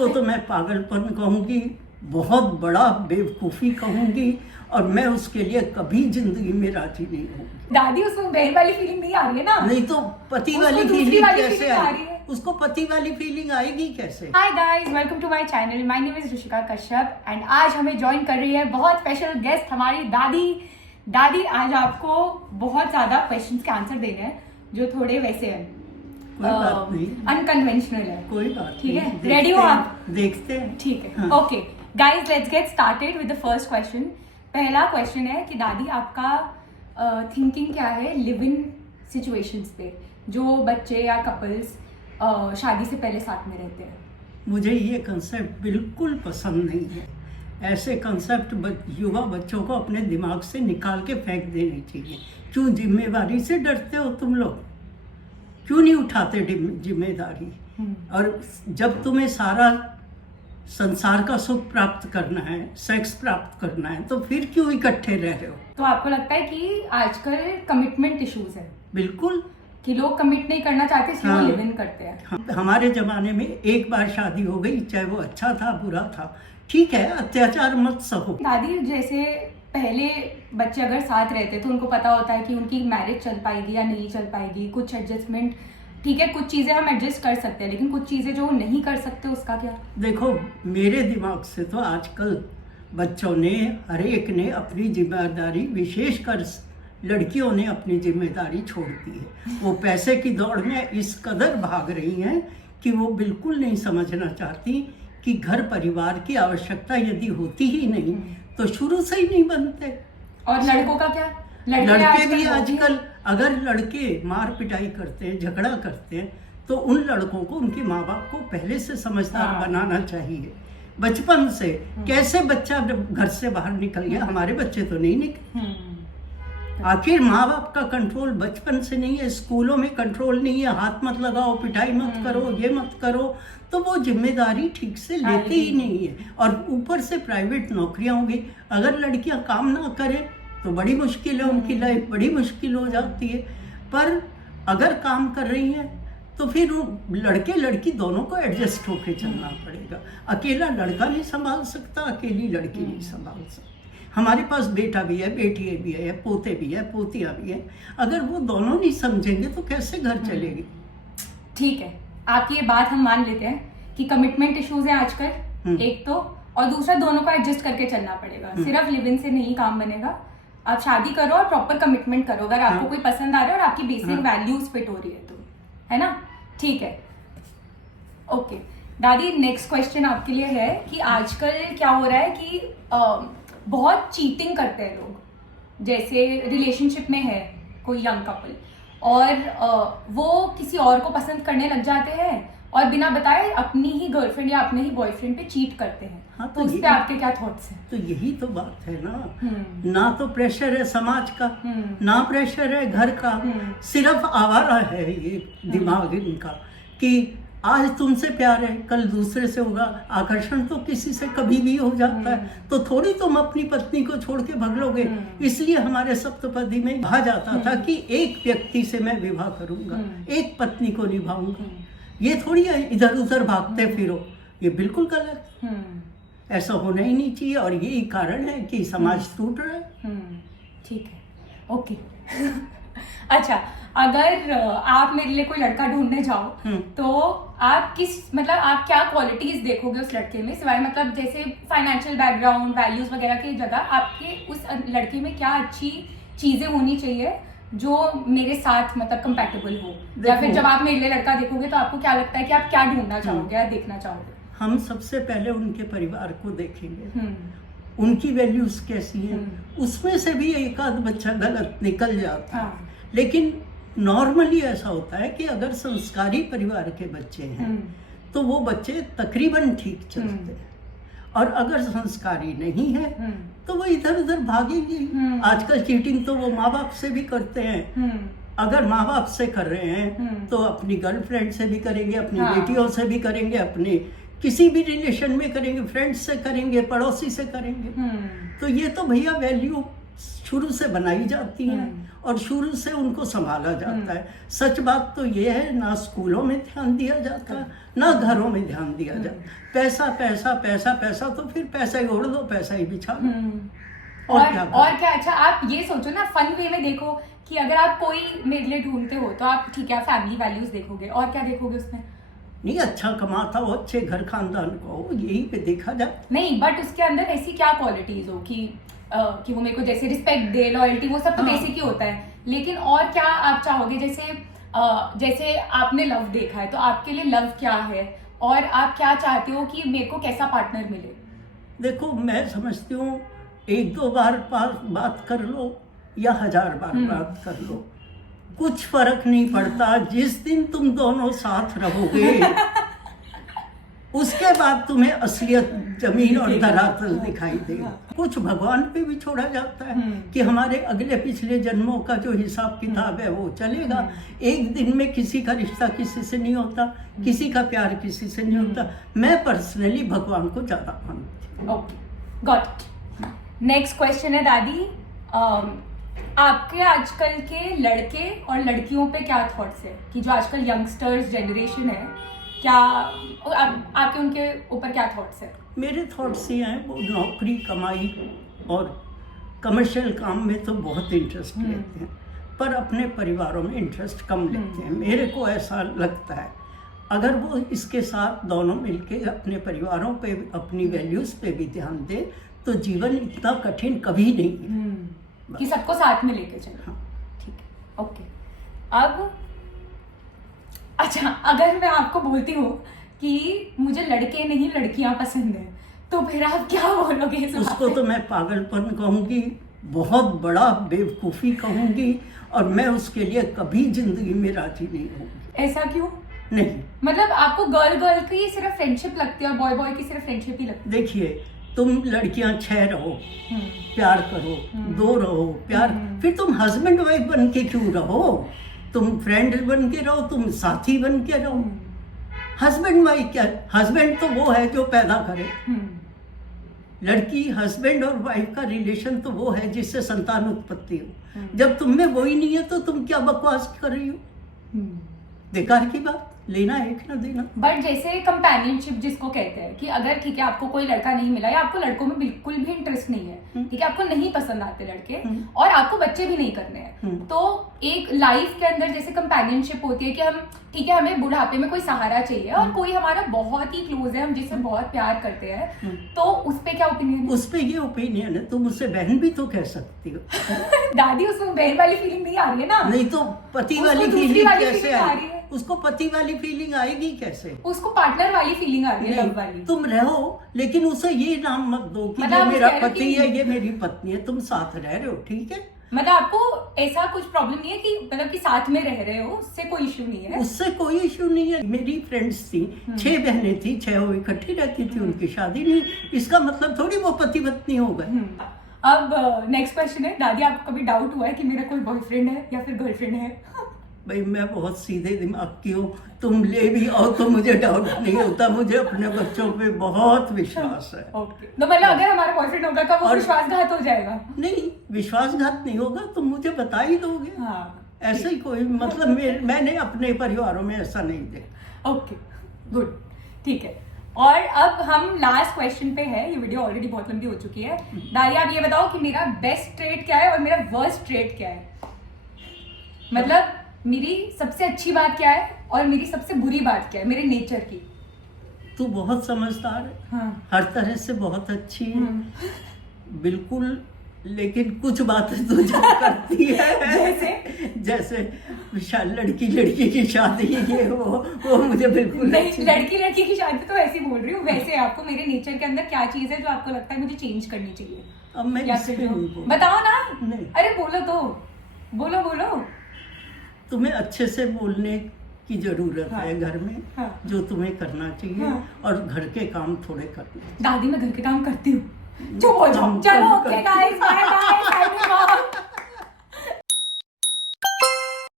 उसको तो मैं पागलपन कहूँगी, बहुत बड़ा बेवकूफ़ी कहूँगी, और मैं उसके लिए कभी जिंदगी में राजी नहीं हूँ। दादी उसमें बहन वाली फीलिंग नहीं आ रही है ना? नहीं तो पति वाली फीलिंग कैसे आएगी? उसको पति वाली फीलिंग आएगी कैसे? Hi guys, welcome to my channel. My name is Rishika Kashyap and आज हमें ज्वाइन कर रही है बहुत स्पेशल गेस्ट हमारी दादी। दादी आज आपको बहुत ज्यादा क्वेश्चंस के आंसर देने हैं जो थोड़े वैसे हैं, कोई बात नहीं, अनकन्वेंशनल है। कोई बात ठीक है, नहीं, रेडी हो आप? देखते हैं। ठीक है, हाँ। Okay guys, let's get started with the first question. पहला क्वेश्चन है कि दादी आपका थिंकिंग क्या है लिव इन सिचुएशंस पे, जो बच्चे या कपल्स शादी से पहले साथ में रहते हैं। मुझे ये कंसेप्ट बिल्कुल पसंद नहीं है। ऐसे कंसेप्ट युवा बच्चों को अपने दिमाग से निकाल के फेंक देनी चाहिए। क्यों जिम्मेदारी से डरते हो तुम लोग? क्यों नहीं उठाते जिम्मेदारी? और जब तुम्हें सारा संसार का सुख प्राप्त करना है, सेक्स प्राप्त करना है, तो फिर क्यों इकट्ठे रह रहे हो? तो आपको लगता है कि आजकल कमिटमेंट इश्यूज है? बिल्कुल, कि लोग कमिट नहीं करना चाहते इसलिए वो लिव इन करते हैं। हमारे जमाने में एक बार शादी हो गई, चाहे वो अच्छा था बुरा था, ठीक है, अत्याचार मत सहो। दादी जैसे पहले बच्चे अगर साथ रहते तो उनको पता होता है कि उनकी मैरिज चल पाएगी या नहीं चल पाएगी, कुछ एडजस्टमेंट, ठीक है, कुछ चीजें हम एडजस्ट कर सकते हैं, लेकिन कुछ चीजें जो नहीं कर सकते उसका क्या? देखो, मेरे दिमाग से तो आजकल बच्चों ने, हर एक ने अपनी जिम्मेदारी, विशेषकर लड़कियों ने अपनी जिम्मेदारी छोड़ दी है। वो पैसे की दौड़ में इस कदर भाग रही हैं कि वो बिल्कुल नहीं समझना चाहती कि घर परिवार की आवश्यकता यदि होती ही नहीं तो शुरू से ही नहीं बनते। और लड़कों का क्या? लड़के भी आजकल अगर लड़के मार पिटाई करते हैं, झगड़ा करते हैं, तो उन लड़कों को उनके माँ बाप को पहले से समझदार बनाना चाहिए बचपन से। कैसे बच्चा घर से बाहर निकल गया? हमारे बच्चे तो नहीं निकले। आखिर माँ बाप का कंट्रोल बचपन से नहीं है, स्कूलों में कंट्रोल नहीं है, हाथ मत लगाओ, पिटाई मत करो, ये मत करो, तो वो जिम्मेदारी ठीक से लेते ही नहीं है। और ऊपर से प्राइवेट नौकरियां होंगी, अगर लड़कियां काम ना करें तो बड़ी मुश्किल है, उनकी लाइफ बड़ी मुश्किल हो जाती है। पर अगर काम कर रही हैं तो फिर लड़के लड़की दोनों को एडजस्ट होके चलना पड़ेगा। अकेला लड़का नहीं संभाल सकता, अकेली लड़की नहीं संभाल सकती। हमारे पास बेटा भी है, बेटी भी है, पोते भी है, पोतियाँ भी है। अगर वो दोनों नहीं समझेंगे तो कैसे घर चलेगी? ठीक है, आपकी ये बात हम मान लेते हैं कि कमिटमेंट इश्यूज है आजकल, एक तो, और दूसरा दोनों को एडजस्ट करके चलना पड़ेगा। सिर्फ लिव इन से नहीं काम बनेगा। आप शादी करो और प्रॉपर कमिटमेंट करो अगर आपको कोई पसंद आ रहा है और आपकी बेसिक वैल्यूज फिट हो रही है तो, है ना? ठीक है, ओके दादी, नेक्स्ट क्वेश्चन आपके लिए है कि आजकल क्या हो रहा है कि बहुत चीटिंग करते हैं लोग। जैसे रिलेशनशिप में है कोई यंग कपल और वो किसी और को पसंद करने लग जाते हैं और बिना बताए अपनी ही गर्लफ्रेंड या अपने ही बॉयफ्रेंड पे चीट करते हैं। हाँ, तो उस पे आपके क्या थॉट्स हैं? तो यही तो बात है ना। ना तो प्रेशर है समाज का, ना प्रेशर है घर का, सिर्फ आवारा है ये दिमाग इनका कि आज तुमसे प्यार है, कल दूसरे से होगा। आकर्षण तो किसी से कभी भी हो जाता है, तो थोड़ी तुम अपनी पत्नी को छोड़ के भग लोगे। इसलिए हमारे सप्तपदी में कहा जाता था कि एक व्यक्ति से मैं विवाह करूंगा, एक पत्नी को निभाऊंगा। ये थोड़ी इधर उधर भागते फिरो, ये बिल्कुल गलत। ऐसा होना ही नहीं चाहिए और यही कारण है कि समाज टूट रहा है। ठीक है, ओके अच्छा, अगर आप मेरे लिए कोई लड़का ढूंढने जाओ तो आप आप क्या क्वालिटीज देखोगे उस लड़के में, सिवाय मतलब जैसे फाइनेंशियल बैकग्राउंड, वैल्यूज वगैरह की जगह आपके उस लड़के में क्या अच्छी चीजें होनी चाहिए जो मेरे साथ मतलब कंपैटिबल हो? या फिर जब आप मेरे लिए लड़का देखोगे तो आपको क्या लगता है कि आप क्या ढूंढना चाहोगे या देखना चाहोगे? हम सबसे पहले उनके परिवार को देखेंगे, उनकी वैल्यूज कैसी हैं। उसमें से भी एक आध बच्चा गलत निकल जाता है, लेकिन नॉर्मली ऐसा होता है कि अगर संस्कारी परिवार के बच्चे हैं तो वो बच्चे तकरीबन ठीक चलते हैं, और अगर संस्कारी नहीं है तो वो इधर उधर भागेंगे। आजकल चीटिंग तो वो माँ बाप से भी करते हैं। अगर माँ बाप से कर रहे हैं तो अपनी गर्लफ्रेंड से भी करेंगे, अपनी बेटियों से भी करेंगे, अपने किसी भी रिलेशन में करेंगे, फ्रेंड्स से करेंगे, पड़ोसी से करेंगे। तो ये तो भैया वैल्यू शुरू से बनाई जाती हैं और शुरू से उनको संभाला जाता है। सच बात तो ये है, ना स्कूलों में ध्यान दिया जाता, ना घरों में ध्यान दिया जाता। पैसा पैसा पैसा पैसा, तो फिर पैसा ही ओढ़ दो, पैसा ही बिछा दो। और क्या। अच्छा, आप ये सोचो ना, फन वे में देखो कि अगर आप कोई मेरे लिए ढूंढते हो तो आप ठीक है फैमिली वैल्यूज देखोगे, और क्या देखोगे उसमें? नहीं, अच्छा कमाता हो, अच्छे घर खानदान को हो, यही पे देखा जाए। नहीं, बट उसके अंदर ऐसी क्या क्वालिटीज हो कि वो मेरे को जैसे रिस्पेक्ट दे, लॉयल्टी, वो सब तो बेसिक ही होता है, लेकिन और क्या आप चाहोगे? जैसे आपने लव देखा है, तो आपके लिए लव क्या है, और आप क्या चाहते हो कि मेरे को कैसा पार्टनर मिले? देखो, मैं समझती हूँ 1-2 बार बात कर लो या 1000 बार बात कर लो, कुछ फर्क नहीं पड़ता। जिस दिन तुम दोनों साथ रहोगे उसके बाद तुम्हें असलियत जमीन और धरातल दिखाई देगा। कुछ भगवान पे भी छोड़ा जाता है कि हमारे अगले पिछले जन्मों का जो हिसाब किताब है वो चलेगा। एक दिन में किसी का रिश्ता किसी से नहीं होता, किसी का प्यार किसी से नहीं होता। मैं पर्सनली भगवान को ज्यादा मानती हूँ। Okay, got it. Next question है दादी, आपके आजकल के लड़के और लड़कियों पे क्या थॉट्स है कि जो आजकल यंगस्टर्स जनरेशन है, क्या आपके उनके ऊपर क्या थॉट्स है? मेरे थॉट्स ये हैं, वो नौकरी कमाई और कमर्शियल काम में तो बहुत इंटरेस्ट लेते हैं, पर अपने परिवारों में इंटरेस्ट कम लेते हैं। मेरे को ऐसा लगता है अगर वो इसके साथ दोनों मिलके अपने परिवारों पे, अपनी वैल्यूज पे भी ध्यान दे, तो जीवन इतना कठिन कभी नहीं है। कि सबको साथ में लेके चलो। हाँ, ठीक है, ओके। अब अच्छा, अगर मैं आपको बोलती हूँ कि मुझे लड़के नहीं लड़कियां पसंद है, तो फिर आप क्या बोलोगे? उसको तो मैं पागलपन कहूँगी, बहुत बड़ा बेवकूफ़ी कहूँगी, और मैं उसके लिए कभी जिंदगी में राजी नहीं हूँगी। ऐसा क्यों? नहीं, मतलब आपको गर्ल की सिर्फ फ्रेंडशिप लगती है और बॉय की सिर्फ फ्रेंडशिप ही लगती है? देखिए, तुम लड़कियां 6 रहो, प्यार करो, 2 रहो, प्यार, फिर तुम हस्बैंड वाइफ बन के क्यों रहो? तुम फ्रेंड बन के रहो, तुम साथी बन के रहो। हस्बैंड वाइफ क्या? हस्बैंड तो वो है जो पैदा करे। लड़की, हस्बैंड और वाइफ का रिलेशन तो वो है जिससे संतान उत्पत्ति हो। जब तुम में वो ही नहीं है तो तुम क्या बकवास कर रही हो? बेकार की बात, लेना एक ना देना। बट जैसे कंपेनियनशिप जिसको कहते हैं कि अगर ठीक है आपको कोई लड़का नहीं मिला या आपको लड़कों में बिल्कुल भी इंटरेस्ट नहीं है, ठीक है, आपको नहीं पसंद आते लड़के और आपको बच्चे भी नहीं करने हैं, तो एक लाइफ के अंदर जैसे कंपेनियनशिप होती है कि हम ठीक है, हमें बुढ़ापे में कोई सहारा चाहिए और कोई हमारा बहुत ही क्लोज है, हम जिससे बहुत प्यार करते हैं, तो उस पे क्या ओपिनियन है? उस पे ये ओपिनियन है, तुम उससे बहन भी तो कह सकती हो। दादी, उसमें बहन वाली फीलिंग नहीं आ रही है ना? नहीं तो पति वाली फीलिंग कैसे आ रही है? उसको पति वाली फीलिंग आएगी कैसे? उसको पार्टनर वाली फीलिंग आ रही है, लव वाली। तुम रहो, लेकिन उसे ये नाम मत दो कि ये मेरा पति है, ये मेरी पत्नी है। तुम साथ रह रहे हो, ठीक है, मतलब आपको ऐसा कुछ प्रॉब्लम नहीं है कि मतलब कि साथ में रह रहे हो, उससे कोई इश्यू नहीं है? उससे कोई इश्यू नहीं है। मेरी फ्रेंड्स थी, 6 बहनें थी, 6 वो इकट्ठी रहती थी, उनकी शादी नहीं, इसका मतलब थोड़ी वो पति पत्नी हो गए। अब नेक्स्ट क्वेश्चन है, दादी आपको कभी डाउट हुआ है कि मेरा कोई बॉयफ्रेंड है या फिर गर्लफ्रेंड है? भाई, मैं बहुत सीधे दिमाग की हूँ, तुम ले भी आओ तो मुझे डाउट नहीं होता। मुझे अपने बच्चों पे बहुत विश्वास है। ओके, तो मतलब अगर हमारा बॉयफ्रेंड होगा तो वो विश्वासघात हो जाएगा? नहीं, विश्वासघात नहीं होगा, तुम मुझे बता ही दोगे। हाँ, ऐसे ही कोई मतलब मैंने अपने परिवारों में ऐसा नहीं देखा। ओके, गुड, ठीक है। और अब हम लास्ट क्वेश्चन पे है, ये वीडियो ऑलरेडी बहुत लंबी हो चुकी है। दादी, आप ये बताओ कि मेरा बेस्ट ट्रेट क्या है और मेरा वर्स्ट ट्रेट क्या है? मतलब मेरी सबसे अच्छी बात क्या है और मेरी सबसे बुरी बात क्या है मेरे नेचर की? तू बहुत समझदार है। हाँ। हर तरह से बहुत अच्छी है, बिल्कुल, लेकिन कुछ बातें तो जो करती है जैसे लड़की की शादी, ये वो मुझे बिल्कुल नहीं। लड़की की शादी तो ऐसी बोल रही हूँ, वैसे आपको मेरे नेचर के अंदर क्या चीज है जो आपको लगता है मुझे चेंज करनी चाहिए? अब मैं बताओ ना। नहीं, अरे बोलो तो, बोलो। तुम्हें अच्छे से बोलने की जरूरत है घर में, जो तुम्हें करना चाहिए, और घर के काम थोड़े करने। दादी, मैं घर के काम करती हूँ। चलो, ओके गाइस, बाय बाय।